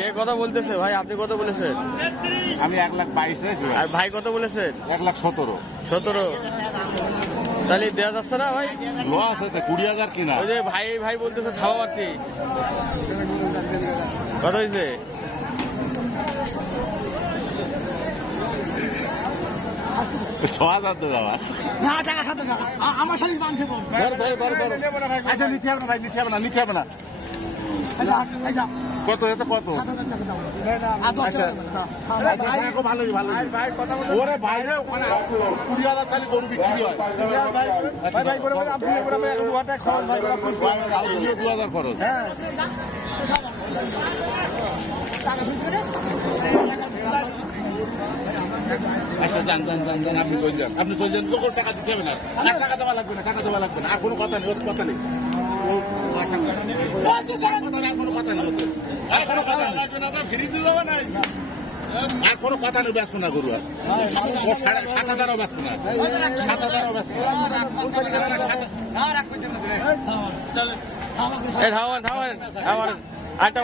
কে কথা বলতেছে ভাই? আপনি কত বলেছেন? আমি 1,22,000 আর ভাই কত বলেছেন? 1,17,000। তাহলে দেওয়া যাচ্ছে না ভাই? লস আছে 20,000 কিনা। ওই যে ভাই ভাই বলতেছে খাওয়া পাচ্ছি। কত হয়েছে? 6,000 দেওয়া না টাকা সাথে আমার সাথে মানছে নিতে হবে না। কত কত ভালোই ভালো ওরে বাইরে 20,000 খালি গরু বিক্রি হয়। 2,000 খরচ। আচ্ছা যান যান যান যান আপনি চলে যান টাকা দিতে হবে না। টাকা দেওয়া লাগবে না, টাকা দেওয়া লাগবে না। আর কোনো কথা নেই, কথা নেই, আর কোনো কথা নেই, আর কোনো কথা নেই, আর কোনো কথা নেই। ব্যস্ত না গরু আর 7,000 ব্যস্ত না, 7,000 ব্যস্ত না। থামান থামান আটা